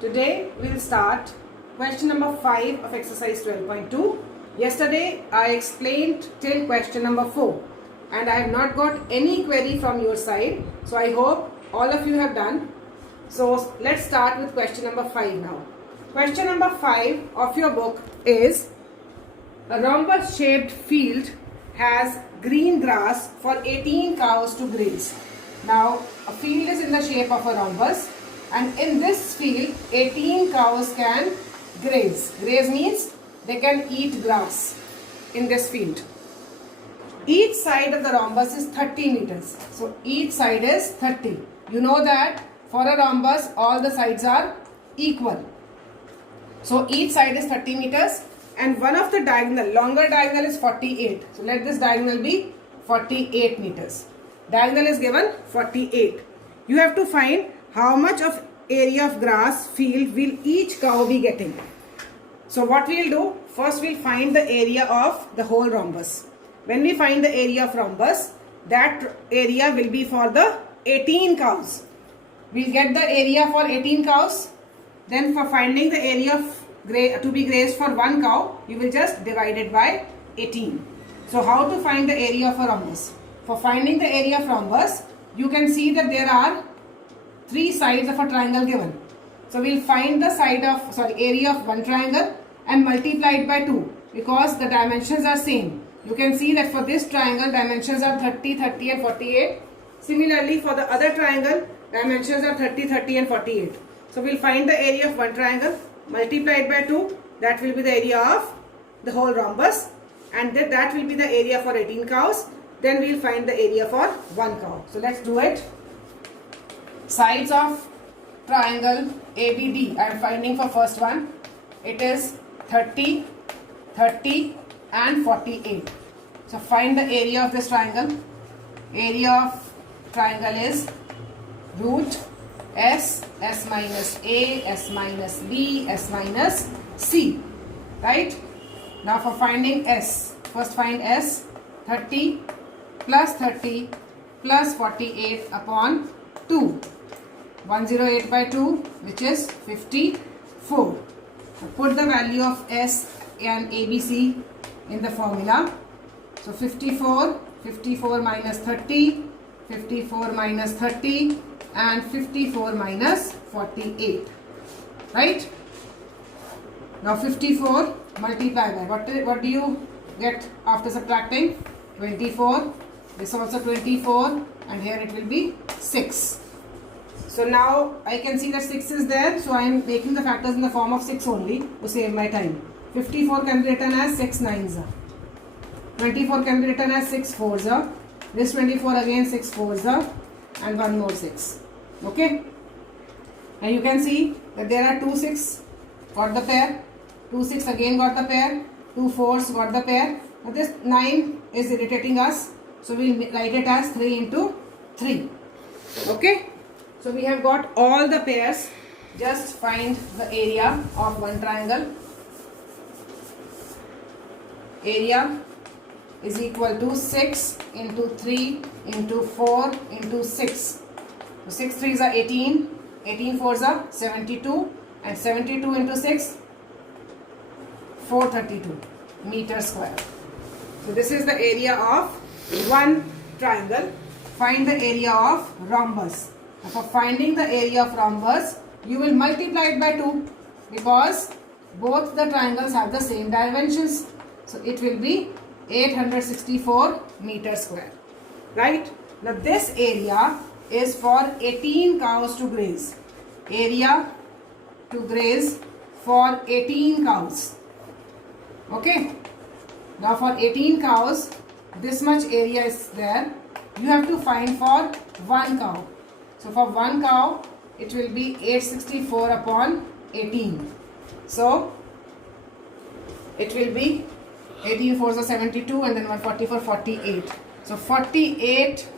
Today we'll start question number 5 of exercise 12.2. Yesterday I explained till question number 4 and I have not got any query from your side. So I hope all of you have done. So let's start with question number 5 now. Question number 5 of your book is: a rhombus shaped field has green grass for 18 cows to graze. Now a field is in the shape of a rhombus, and in this field 18 cows can graze. Graze means they can eat grass in this field. Each side of the rhombus is 30 meters. So each side is 30. You know that for a rhombus all the sides are equal. So each side is 30 meters and one of the longer diagonal is 48. So let this diagonal be 48 meters. Diagonal is given 48. You have to find how much of area of grass field will each cow be getting. So what we'll do, first we'll find the area of the whole rhombus. When we find the area of rhombus, that area will be for the 18 cows. We'll get the area for 18 cows. Then for finding the area to be grazed for one cow, you will just divide it by 18. So how to find the area of a rhombus? For finding the area of rhombus, you can see that there are 3 sides of a triangle given. So we'll find the area of one triangle and multiply it by 2 because the dimensions are same. You can see that for this triangle dimensions are 30, 30 and 48. Similarly for the other triangle dimensions are 30, 30 and 48. So we'll find the area of one triangle, multiply it by 2, that will be the area of the whole rhombus, and that will be the area for 18 cows. Then we'll find the area for one cow. So let's do it. Sides of triangle ABD I am finding for first one. It is 30, 30 and 48. So find the area of this triangle. Area of triangle is root S, S minus A, S minus B, S minus C. Right? Now for finding S, first find S. 30 plus 48 upon 2. 108 by 2, which is 54. So put the value of S and ABC in the formula. So 54 minus 30, 54 minus 30 and 54 minus 48. Right? Now 54 multiply by what do you get after subtracting? 24. This also 24 and here it will be 6. So now I can see that 6 is there, so I am making the factors in the form of 6 only to save my time. 54 can be written as 6 9s. 24 can be written as 6 4s. This 24 again 6 4s and one more 6. Okay. And you can see that there are 2 6 got the pair, 2 6 again got the pair, 2 4s got the pair. Now this 9 is irritating us, so we will write it as 3 into 3. Okay. So we have got all the pairs. Just find the area of one triangle. Area is equal to 6 into 3 into 4 into 6. So 6 3s are 18, 18 4s are 72 and 72 into 6, 432 meter square. So this is the area of one triangle. Find the area of rhombus. Now for finding the area of rhombus, you will multiply it by 2 because both the triangles have the same dimensions. So it will be 864 meter square. Right? Now this area is for 18 cows to graze. Area to graze for 18 cows. Okay? Now for 18 cows, this much area is there. You have to find for one cow. So for one cow, it will be 864 upon 18. So it will be 18 4s are 72 and then 140 for 48. So 48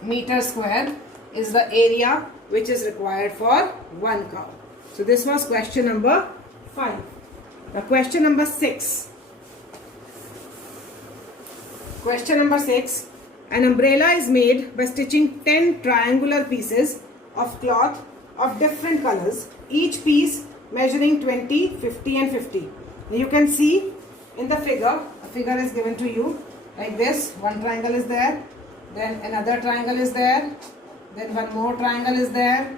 meter square is the area which is required for one cow. So this was question number 5. Now question number 6. Question number 6. An umbrella is made by stitching 10 triangular pieces of cloth of different colors each piece measuring 20, 50 and 50. Now you can see in the figure, a figure is given to you like this. One triangle is there, then another triangle is there, then one more triangle is there,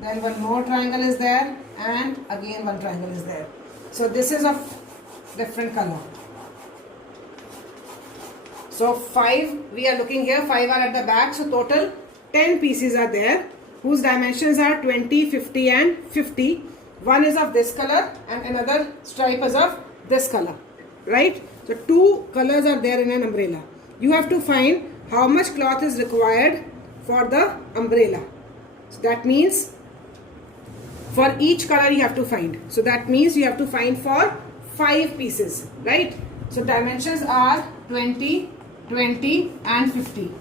then one more triangle is there, and again one triangle is there. So this is of different color. So 5 we are looking here, 5 are at the back, so total 10 pieces are there whose dimensions are 20, 50 and 50. One is of this color and another stripe is of this color, right? So 2 colors are there in an umbrella. You have to find how much cloth is required for the umbrella. So that means for each color you have to find. So that means you have to find for 5 pieces, right? So dimensions are 20, 20 and 50.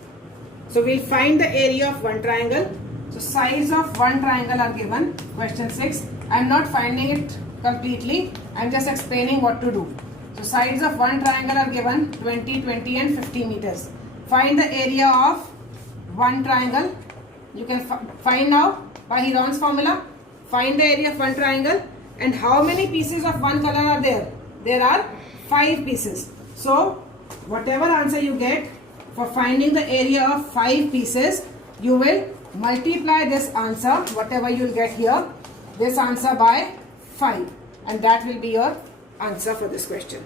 So we'll find the area of one triangle. So sides of one triangle are given, question 6. I'm not finding it completely, I'm just explaining what to do. So sides of one triangle are given 20, 20 and 50 meters. Find the area of one triangle. You can find now by Heron's formula. Find the area of one triangle, and how many pieces of one color are there? There are 5 pieces. So whatever answer you get for finding the area of 5 pieces, you will multiply this answer, whatever you will get here, this answer by 5, and that will be your answer for this question.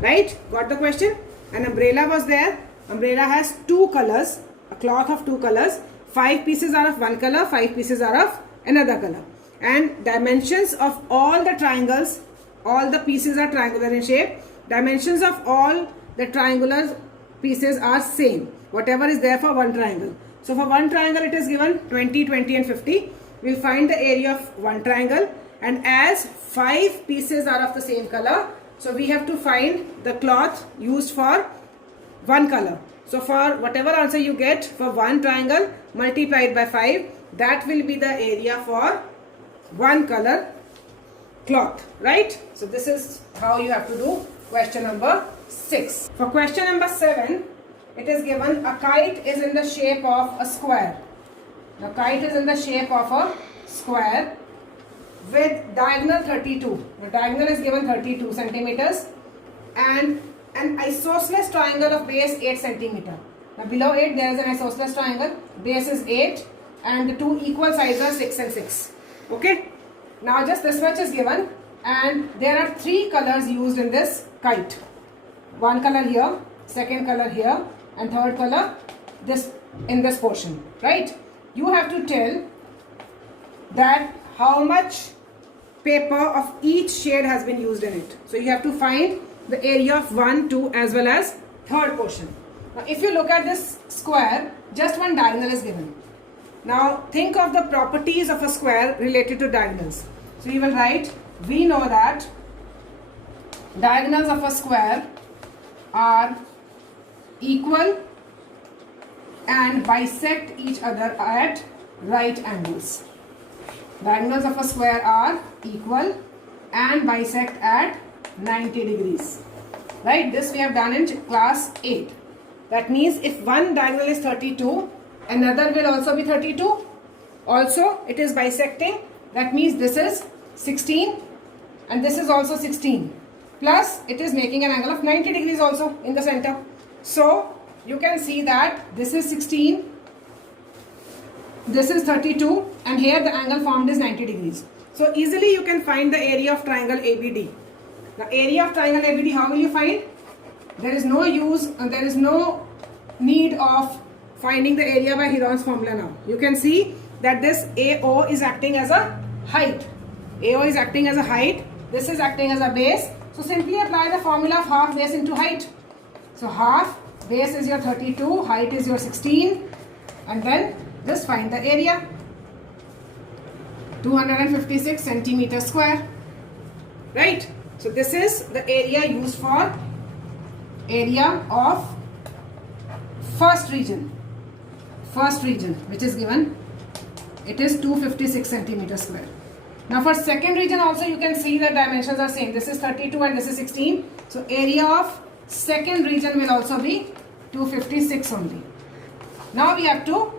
Right? Got the question? An umbrella was there. Umbrella has 2 colors, a cloth of 2 colors. 5 pieces are of one color, 5 pieces are of another color. And dimensions of all the triangles, all the pieces are triangular in shape. Dimensions of all the triangular pieces are same, whatever is there for one triangle. So for one triangle it is given 20, 20 and 50. We will find the area of one triangle, and as 5 pieces are of the same color, so we have to find the cloth used for one color. So for whatever answer you get for one triangle multiplied by 5, that will be the area for one color cloth, right? So this is how you have to do question number 6. For question number 7, it is given a kite is in the shape of a square. The kite is in the shape of a square with diagonal 32. The diagonal is given 32 centimeters and an isosceles triangle of base 8 centimeter. Now below 8 there is an isosceles triangle, base is 8 and the 2 equal sides are 6 and 6. Okay. Now just this much is given, and there are 3 colors used in this kite. One color here, second color here, and third color this in this portion, right? You have to tell that how much paper of each shade has been used in it. So you have to find the area of 1, 2 as well as third portion. Now if you look at this square, just one diagonal is given. Now think of the properties of a square related to diagonals. So you will write, we know that diagonals of a square are equal and bisect each other at right angles. Diagonals of a square are equal and bisect at 90 degrees. Right? This we have done in class 8. That means if one diagonal is 32, another will also be 32. Also, it is bisecting. That means this is 16 and this is also 16. Plus, it is making an angle of 90 degrees also in the center. So, you can see that this is 16, this is 32, and here the angle formed is 90 degrees. So, easily you can find the area of triangle ABD. The area of triangle ABD, how will you find? There is no need of finding the area by Heron's formula now. You can see that this AO is acting as a height. AO is acting as a height. This is acting as a base. So simply apply the formula of half base into height. So half base is your 32, height is your 16, and then just find the area. 256 centimeters square. Right? So this is the area used for area of first region. First region, which is given, it is 256 centimeters square. Now for second region also you can see the dimensions are same. This is 32 and this is 16. So area of second region will also be 256 only. Now we have to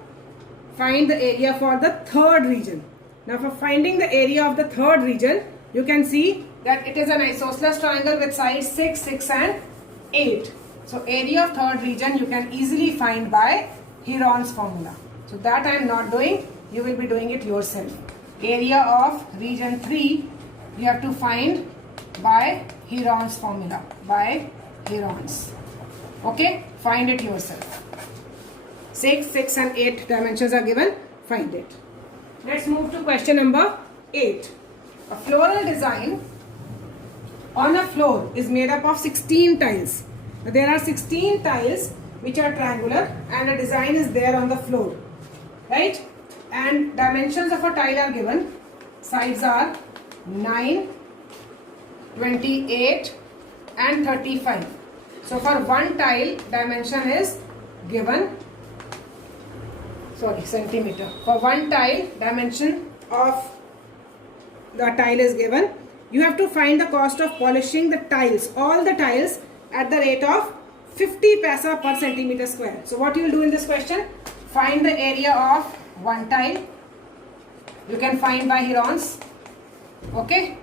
find the area for the third region. Now for finding the area of the third region, you can see that it is an isosceles triangle with sides 6, 6 and 8. So area of third region you can easily find by Heron's formula. So that I am not doing, you will be doing it yourself. Area of region 3 you have to find by Heron's formula, by Heron's. Okay, find it yourself. 6, 6 and 8 dimensions are given, find it. Let's move to question number 8. A floral design on a floor is made up of 16 tiles. Now, there are 16 tiles which are triangular and a design is there on the floor, right? And dimensions of a tile are given. Sides are 9, 28 and 35. So for one tile dimension is given, centimeter. For one tile dimension of the tile is given. You have to find the cost of polishing the tiles, all the tiles, at the rate of 50 paisa per centimeter square. So what you will do in this question? Find the area of one tile. You can find by Heron's. Okay,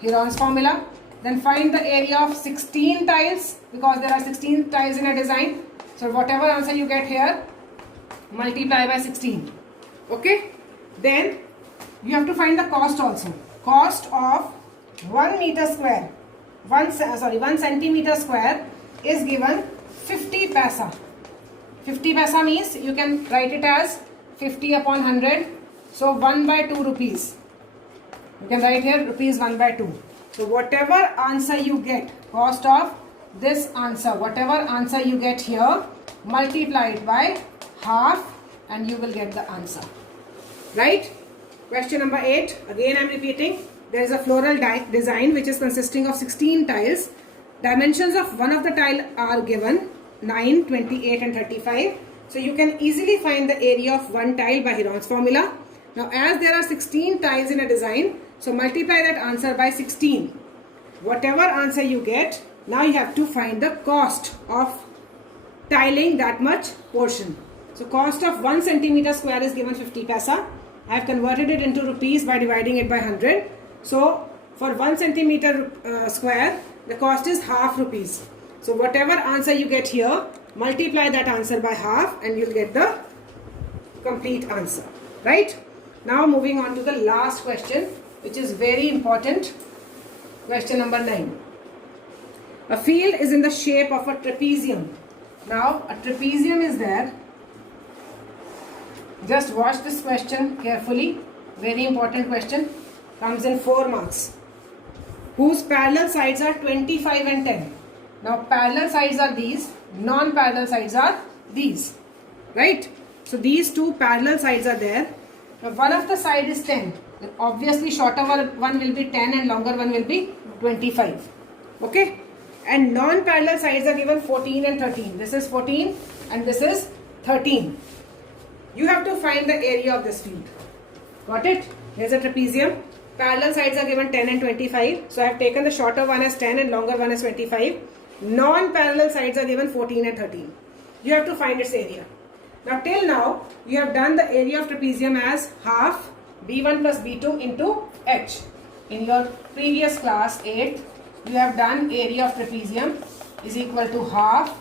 Heron's formula. Then find the area of 16 tiles, because there are 16 tiles in a design. So whatever answer you get here, multiply by 16. Okay, then you have to find the cost also. Cost of 1 meter square, 1 centimeter square is given 50 paisa. 50 paisa means you can write it as 50 upon 100. So 1 by 2 rupees. You can write here rupees 1 by 2. So whatever answer you get, cost of this answer, whatever answer you get here, multiply it by half and you will get the answer. Right? Question number 8. Again I am repeating. There is a floral design which is consisting of 16 tiles. Dimensions of one of the tile are given, 9, 28 and 35. So you can easily find the area of one tile by Heron's formula. Now as there are 16 tiles in a design, so multiply that answer by 16. Whatever answer you get, now you have to find the cost of tiling that much portion. So cost of 1 centimeter square is given 50 paisa. I have converted it into rupees by dividing it by 100. So for 1 centimeter square, the cost is half rupees. So whatever answer you get here, multiply that answer by half and you'll get the complete answer. Right? Now moving on to the last question, which is very important. Question number 9. A field is in the shape of a trapezium. Now a trapezium is there. Just watch this question carefully. Very important question. Comes in 4 marks. Whose parallel sides are 25 and 10. Now parallel sides are these. Non-parallel sides are these. Right? So these two parallel sides are there. Now one of the side is 10. Obviously shorter one will be 10 and longer one will be 25. Okay? And non-parallel sides are given 14 and 13. This is 14 and this is 13. You have to find the area of this field. Got it? Here's a trapezium. Parallel sides are given 10 and 25. So I have taken the shorter one as 10 and longer one as 25. Non-parallel sides are given 14 and 13. You have to find its area. Now till now, you have done the area of trapezium as half B1 plus B2 into H. In your previous class 8, you have done area of trapezium is equal to half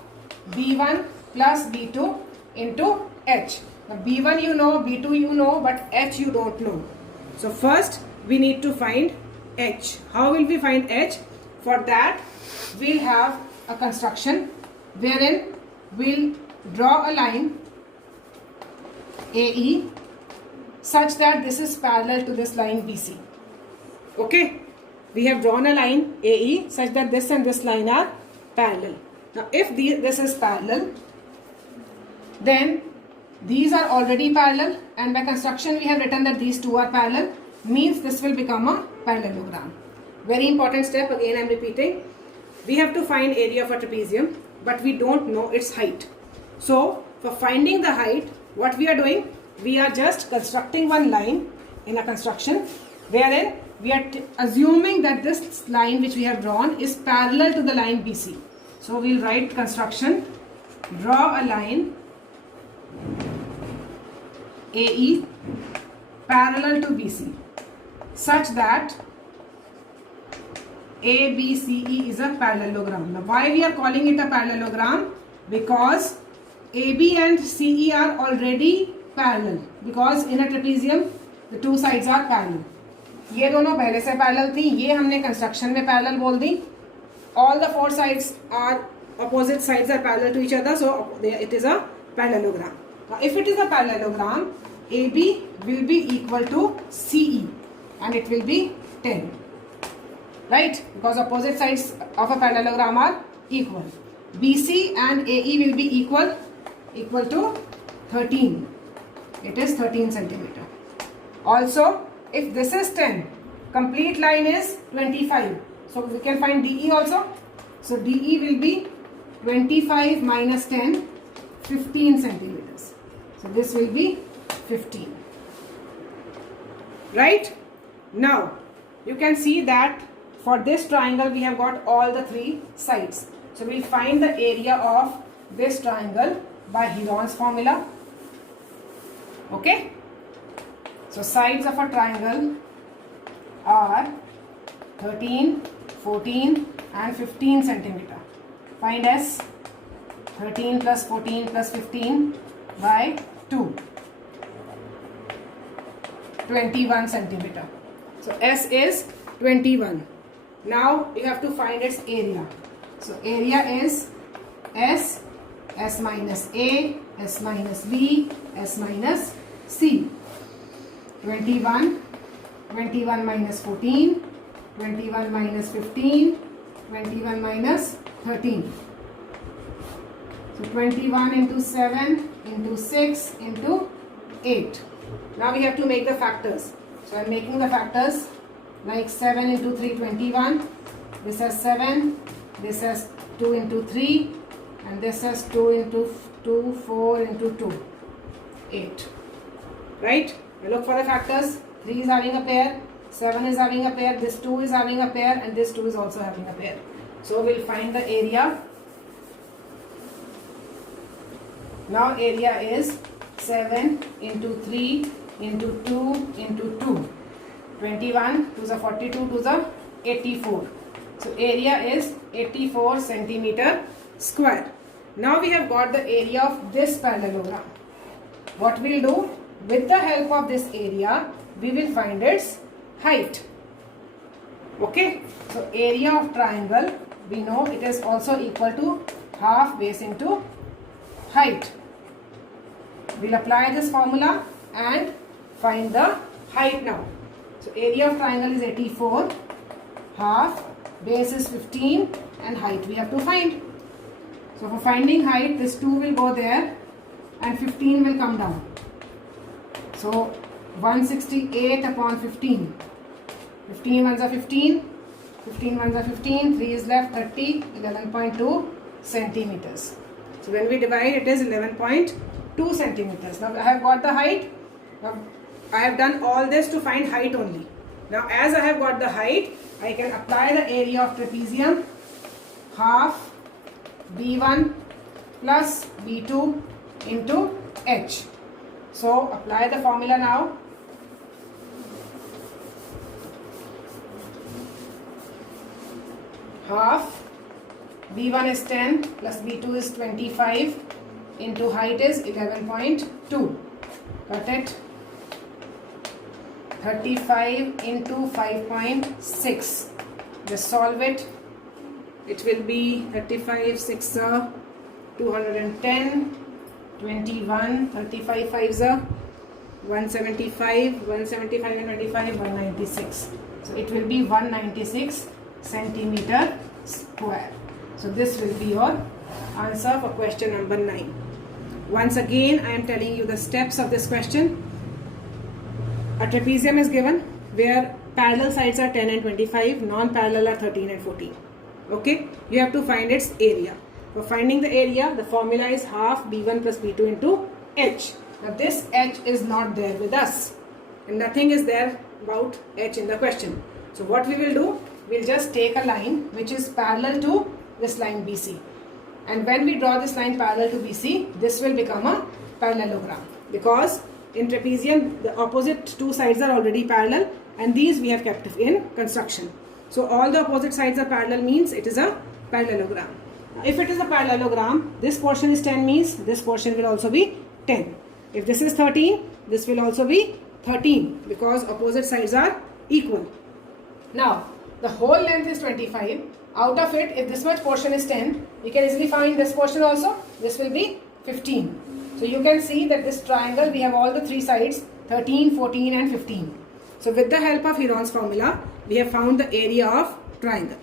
B1 plus B2 into H. Now B1 you know, B2 you know, but H you don't know. So first we need to find H. How will we find H? For that we'll have a construction wherein we'll draw a line AE such that this is parallel to this line BC. Okay, we have drawn a line AE such that this and this line are parallel. Now if this is parallel, then these are already parallel, and by construction we have written that these two are parallel, means this will become a parallelogram. Very important step, again I am repeating. We have to find area of a trapezium, but we don't know its height. So for finding the height, what we are doing? We are just constructing one line in a construction wherein we are assuming that this line which we have drawn is parallel to the line BC. So we will write construction, draw a line AE parallel to BC such that ABCE is a parallelogram. Now why we are calling it a parallelogram? Because AB and CE are already parallel, because in a trapezium the two sides are parallel. ये दोनों पहले से parallel थी, ये हमने construction में parallel बोल दी. All the four sides are opposite sides are parallel to each other, so it is a parallelogram. Now if it is a parallelogram, AB will be equal to CE and it will be 10, right? Because opposite sides of a parallelogram are equal. BC and AE will be equal to 13. It is 13 centimeter. Also, if this is 10, complete line is 25. So we can find DE also. So DE will be 25 minus 10, 15 centimeters. So this will be 15. Right? Now, you can see that for this triangle we have got all the three sides. So we'll find the area of this triangle by Heron's formula. Okay? So sides of a triangle are 13, 14 and 15 centimeter. Find S. 13 plus 14 plus 15 by 2. 21 centimeter. So S is 21. Now you have to find its area. So area is S, S minus A, S minus B, S minus C. 21, 21 minus 14, 21 minus 15, 21 minus 13. So 21 into 7 into 6 into 8. Now we have to make the factors. So I am making the factors like 7 into 3, 21. This has 7, this has 2 into 3, and this has 2 into 2, 4 into 2, 8. Right? Now look for the factors. 3 is having a pair, 7 is having a pair, this 2 is having a pair, and this 2 is also having a pair. So we'll find the area. Now area is 7 into 3 into 2 into 2. 21, 2 is a 42, 2 is a 84. So area is 84 centimeter square. Now we have got the area of this parallelogram. What we'll do? With the help of this area, we will find its height. Okay. So area of triangle, we know it is also equal to half base into height. We'll apply this formula and find the height now. So area of triangle is 84, half, base is 15 and height we have to find. So for finding height, this 2 will go there and 15 will come down. So 168 upon 15. 15 ones are 15, 15 ones are 15, 3 is left, 30, 11.2 centimeters. So when we divide, it is 11.2 centimeters. Now I have got the height. Now I have done all this to find height only. Now as I have got the height, I can apply the area of trapezium, half B1 plus B2 into H. So apply the formula now. Half B1 is 10 plus B2 is 25 into height is 11.2. Got it? 35 into 5.6. Just solve it. It will be 35 6 210, 21, 35 5 175, 175 and 25, 196. So it will be 196 centimeter square. So this will be your answer for question number 9. Once again, I am telling you the steps of this question. A trapezium is given where parallel sides are 10 and 25, non-parallel are 13 and 14. Okay, you have to find its area. For finding the area, the formula is half B1 plus B2 into H. Now this H is not there with us and nothing is there about H in the question. So what we will do, we'll just take a line which is parallel to this line BC. And when we draw this line parallel to BC, this will become a parallelogram because In trapezium, the opposite two sides are already parallel, and these we have kept in construction. So all the opposite sides are parallel means it is a parallelogram. If it is a parallelogram, this portion is 10 means this portion will also be 10. If this is 13, this will also be 13 because opposite sides are equal. Now, the whole length is 25. Out of it, if this much portion is 10, we can easily find this portion also. This will be 15. So you can see that this triangle, we have all the three sides, 13, 14 and 15. So with the help of Heron's formula, we have found the area of triangle.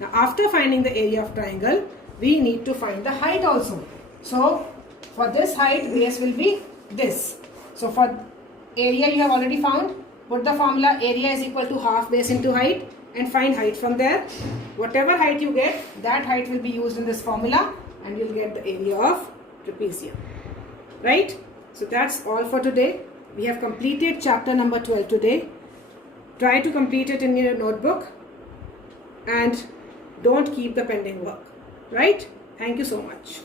Now after finding the area of triangle, we need to find the height also. So for this height, base will be this. So for area you have already found, put the formula area is equal to half base into height and find height from there. Whatever height you get, that height will be used in this formula and you'll get the area of trapezium. Right? So that's all for today. We have completed chapter number 12 today. Try to complete it in your notebook and don't keep the pending work. Right? Thank you so much.